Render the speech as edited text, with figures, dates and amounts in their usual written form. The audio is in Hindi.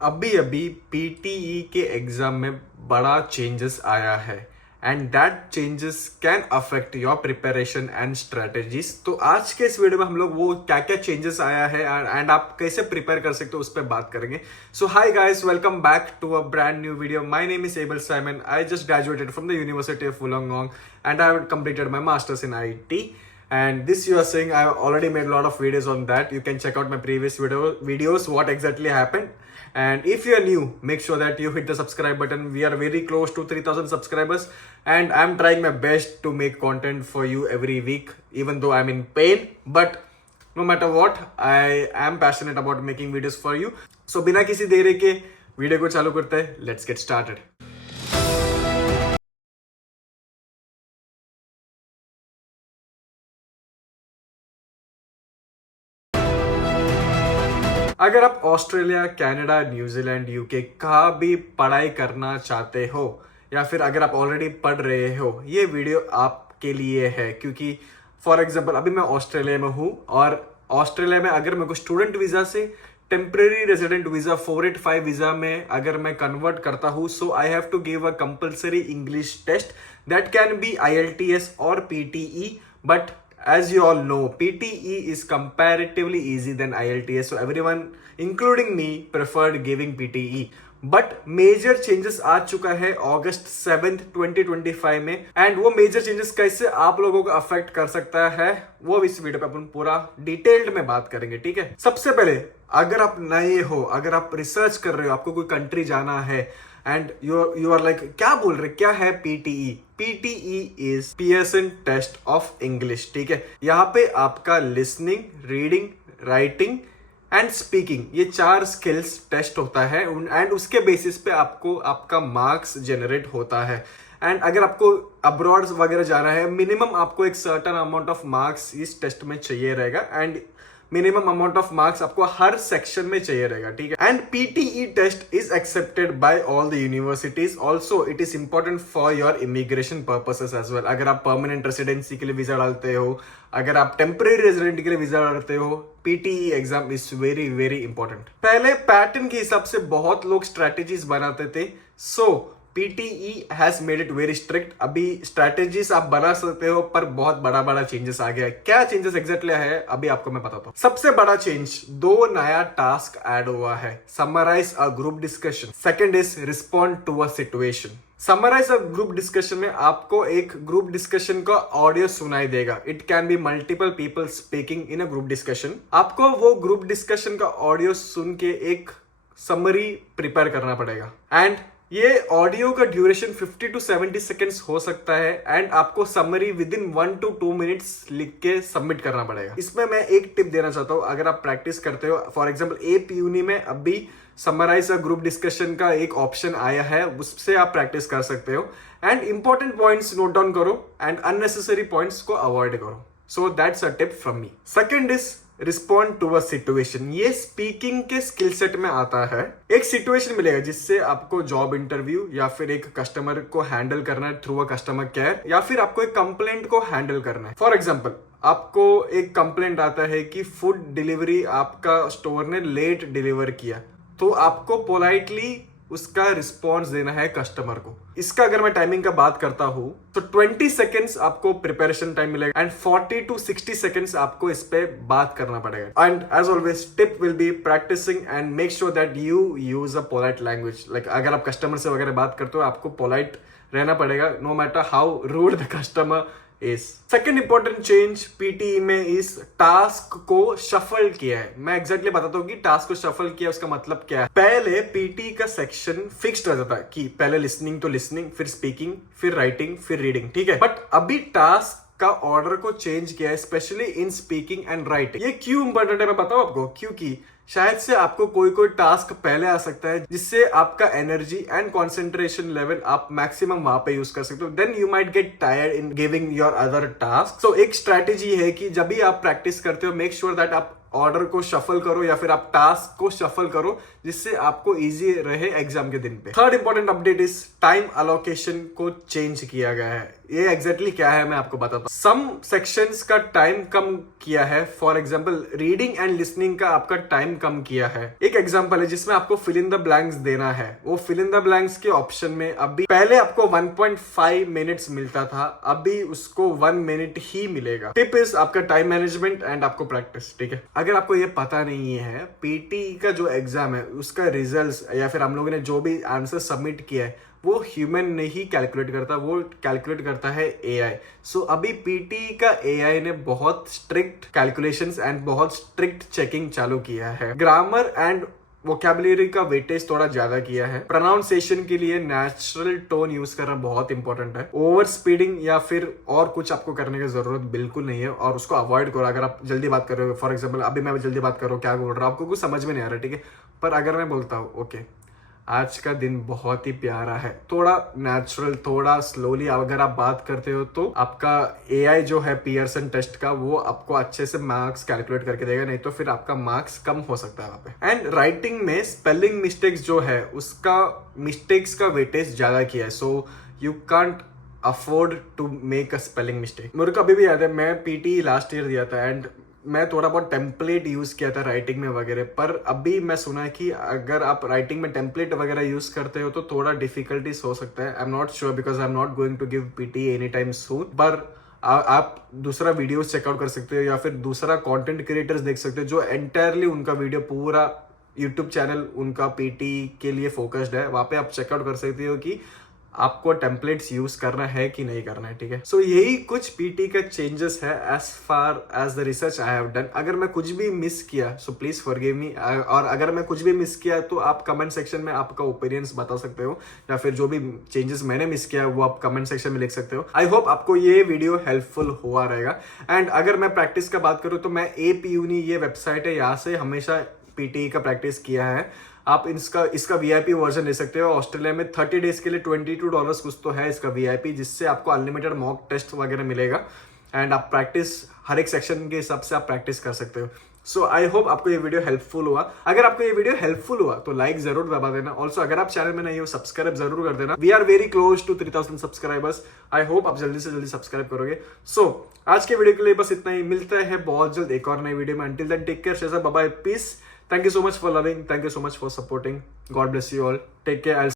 अभी अभी पीटीई के एग्जाम में बड़ा चेंजेस आया है and that changes can affect your preparation and strategies. तो आज के इस वीडियो में हम लोग वो क्या क्या चेंजेस आया है एंड आप कैसे प्रिपेयर कर सकते हो उस पर बात करेंगे। So hi guys, welcome back to a brand new video. My name is Abel Simon. I just graduated from the university of Wollongong and I have completed my masters in IT. And this you are saying I have already made a lot of videos on that. You can check out my previous videos what exactly happened. And if you are new, make sure that you hit the subscribe button. We are very close to 3000 subscribers and I'm trying my best to make content for you every week, even though I'm in pain. But no matter what, I am passionate about making videos for you. So बिना किसी देरी के वीडियो को चालू करते हैं. Let's get started. अगर आप ऑस्ट्रेलिया, कनाडा, न्यूजीलैंड, यूके कहाँ भी पढ़ाई करना चाहते हो या फिर अगर आप ऑलरेडी पढ़ रहे हो, ये वीडियो आपके लिए है। क्योंकि फॉर एग्जांपल अभी मैं ऑस्ट्रेलिया में हूँ और ऑस्ट्रेलिया में अगर मैं को स्टूडेंट वीजा से टेम्परेरी रेजिडेंट वीजा 485 वीजा में अगर मैं कन्वर्ट करता हूँ, so I have to give a compulsory English test that can be IELTS और PTE. But as you all know, PTE is comparatively easy than IELTS, so everyone including me preferred giving PTE. But major changes आ चुका है अगस्त 7, 2025 में एंड वो मेजर चेंजेस कैसे आप लोगों को अफेक्ट कर सकता है वो इस वीडियो पे अपन पूरा डिटेल्ड में बात करेंगे। ठीक है, सबसे पहले अगर आप नए हो, अगर आप रिसर्च कर रहे हो, आपको कोई कंट्री जाना है एंड यू आर लाइक क्या बोल रहे, क्या है PTE? PTE is Pearson test of English. ठीक है, यहाँ पे आपका listening, reading, writing and speaking, ये 4 स्किल्स टेस्ट होता है एंड उसके बेसिस पे आपको आपका मार्क्स जनरेट होता है। एंड अगर आपको अब्रॉड वगैरह जाना है, मिनिमम आपको एक सर्टन अमाउंट ऑफ मार्क्स इस टेस्ट में चाहिए रहेगा and minimum amount of marks आपको हर सेक्शन में चाहिए रहेगा। ठीक है, and PTE test is accepted by all the universities. Also it is important for your immigration purposes as well. अगर आप परमानेंट रेसिडेंसी के लिए वीजा डालते हो, अगर आप टेम्परेरी रेजिडेंट के लिए वीजा डालते हो, PTE exam is very very important. पहले पैटर्न के हिसाब से बहुत लोग स्ट्रैटेजीज बनाते थे, सो PTE has made it very strict. अभी स्ट्रैटेजीज आप बना सकते हो पर बहुत बड़ा बड़ा चेंजेस आ गया है। क्या चेंजेस एग्जैक्टली है अभी आपको मैं बताता हूँ। सबसे बड़ा चेंज, 2 नया टास्क ऐड हुआ है। Summarize a group discussion, second is respond to a situation. Summarize a group discussion में आपको एक ग्रुप डिस्कशन का ऑडियो सुनाई देगा। It can be multiple people speaking in a group discussion. आपको वो ग्रुप डिस्कशन का ऑडियो सुन के एक समरी प्रिपेयर करना पड़ेगा एंड ये ऑडियो का ड्यूरेशन 50 to 70 सेकेंड्स हो सकता है एंड आपको summary with in 1 to 2 minutes लिख के सबमिट करना पड़ेगा। इसमें मैं एक टिप देना चाहता हूँ, अगर आप प्रैक्टिस करते हो, फॉर एग्जांपल AP यूनी में अभी समराइज अ ग्रुप डिस्कशन का एक ऑप्शन आया है, उससे आप प्रैक्टिस कर सकते हो and important points note down करो एंड अननेसेसरी पॉइंट्स को अवॉइड करो। So that's a tip from me. Second is respond to a situation. ये स्पीकिंग के स्किल सेट में आता है। एक सिचुएशन मिलेगा जिससे आपको जॉब इंटरव्यू या फिर एक कस्टमर को हैंडल करना है थ्रू अ कस्टमर केयर, या फिर आपको एक कंप्लेंट को हैंडल करना है। फॉर एग्जांपल आपको एक कंप्लेंट आता है कि फूड डिलीवरी आपका स्टोर ने लेट डिलीवर किया, तो आपको पोलाइटली उसका रिस्पॉन्स देना है कस्टमर को। इसका अगर मैं टाइमिंग का बात करता हूं तो 20 सेकेंड्स आपको प्रिपरेशन टाइम मिलेगा एंड 40 to 60 सेकेंड्स आपको इस पे बात करना पड़ेगा। And as always tip will be practicing and make sure that you use a polite language. Like अगर आप कस्टमर से वगैरह बात करते हो, आपको पोलाइट रहना पड़ेगा no matter how rude the customer is. Second important change PTE में इस टास्क को शफल किया है। मैं एग्जैक्टली बताता हूँ कि टास्क को शफल किया उसका मतलब क्या है। पहले PTE का सेक्शन फिक्स्ड रहता था कि पहले लिसनिंग तो लिसनिंग, फिर स्पीकिंग, फिर राइटिंग, फिर रीडिंग। ठीक है, बट अभी टास्क का ऑर्डर को चेंज किया है, specially in speaking and writing. ये क्यों इंपॉर्टेंट है मैं बताऊं आपको, क्योंकि शायद से आपको कोई टास्क पहले आ सकता है जिससे आपका एनर्जी एंड कंसंट्रेशन लेवल आप मैक्सिमम वहां पे यूज कर सकते हो। Then you might get tired in giving your other task. So एक स्ट्रैटेजी है कि जब भी आप प्रैक्टिस करते हो, मेक श्योर दैट आप ऑर्डर को शफल करो या फिर आप टास्क को शफल करो जिससे आपको इजी रहे एग्जाम के दिन पे। Third important update is time allocation को चेंज किया गया है। ये एग्जैक्टली क्या है मैं आपको बताता हूँ। सम सेक्शंस का टाइम कम किया है, for example reading and listening का आपका टाइम कम किया है। एक एग्जांपल है जिसमें आपको फिल इन द ब्लैंक्स देना है, वो फिल इन द ब्लैंक्स के ऑप्शन में अभी पहले आपको 1.5 मिनट्स मिलता था, अभी उसको 1 मिनट ही मिलेगा। टिप इज आपका टाइम मैनेजमेंट एंड आपको प्रैक्टिस, ठीक है। अगर आपको ये पता नहीं है, पीटी का जो एग्जाम है उसका रिजल्ट्स या फिर हम लोगों ने जो भी आंसर सबमिट किया है वो ह्यूमन नहीं कैलकुलेट करता, वो कैलकुलेट करता है एआई। सो अभी पीटी का एआई ने बहुत स्ट्रिक्ट कैलकुलेशंस एंड बहुत स्ट्रिक्ट चेकिंग चालू किया है। ग्रामर एंड वोकैबुलरी का वेटेज थोड़ा ज्यादा किया है। प्रोनाउंसिएशन के लिए नेचुरल टोन यूज करना बहुत इंपॉर्टेंट है। ओवर स्पीडिंग या फिर और कुछ आपको करने की जरूरत बिल्कुल नहीं है, और उसको अवॉइड करो। अगर आप जल्दी बात कर रहे हो, फॉर एग्जाम्पल अभी मैं जल्दी बात कर रहा हूँ, क्या बोल रहा हूँ आपको कुछ समझ में नहीं आ रहा, ठीक है। पर अगर मैं बोलता हूँ ओके आज का दिन बहुत ही प्यारा है, थोड़ा नेचुरल, थोड़ा स्लोली अगर आप बात करते हो तो आपका एआई जो है पियर्सन टेस्ट का, वो आपको अच्छे से मार्क्स कैलकुलेट करके देगा, नहीं तो फिर आपका मार्क्स कम हो सकता है वहां पे। एंड राइटिंग में स्पेलिंग मिस्टेक्स जो है उसका मिस्टेक्स का वेटेज ज्यादा किया है, so you can't afford to make a spelling mistake. मेरे को अभी भी याद है, मैं पीटी लास्ट ईयर दिया था एंड मैं थोड़ा बहुत टेम्पलेट यूज किया था राइटिंग में वगैरह, पर अभी मैं सुना है कि अगर आप राइटिंग में टेम्पलेट वगैरह यूज करते हो तो थोड़ा डिफिकल्टीज हो सकता है। I am not sure because I am not going to give PT any time soon, पर आप दूसरा वीडियोस चेकआउट कर सकते हो या फिर दूसरा कंटेंट क्रिएटर्स देख सकते हो जो एंटायरली उनका वीडियो पूरा यूट्यूब चैनल उनका पीटी के लिए फोकस्ड है। वहां पे आप चेकआउट कर सकते हो कि आपको टेम्पलेट्स यूज करना है कि नहीं करना है, ठीक है। सो यही कुछ पीटी का चेंजेस है as far as the research I have done. अगर मैं कुछ भी मिस किया सो प्लीज फॉरगिव मी, और अगर मैं कुछ भी मिस किया तो आप कमेंट सेक्शन में आपका ओपिनियंस बता सकते हो, या फिर जो भी चेंजेस मैंने मिस किया वो आप कमेंट सेक्शन में लिख सकते हो। आई होप आपको ये वीडियो हेल्पफुल हुआ रहेगा। एंड अगर मैं प्रैक्टिस का बात करूँ तो मैं APUni ये वेबसाइट है, यहाँ से हमेशा पीटी का प्रैक्टिस किया है। आप इसका वीआईपी वर्जन ले सकते हो। ऑस्ट्रेलिया में 30 डेज के लिए $22 कुछ तो है इसका वीआईपी, जिससे आपको अनलिमिटेड मॉक टेस्ट वगैरह मिलेगा एंड आप प्रैक्टिस हर एक सेक्शन के हिसाब से आप प्रैक्टिस कर सकते हो। सो आई होप आपको ये वीडियो हेल्पफुल हुआ। अगर आपको ये वीडियो हेल्पफुल हुआ तो लाइक जरूर दबा देना। ऑल्सो अगर आप चैनल में नहीं हो सब्सक्राइब जरूर कर देना। We are very close to 3000 subscribers. I hope आप जल्दी से जल्दी सब्सक्राइब करोगे। सो आज के वीडियो के लिए बस इतना ही, मिलता है बहुत जल्द एक और नई वीडियो में। Until then take care, bye bye, peace. Thank you so much for loving. Thank you so much for supporting. God bless you all. Take care.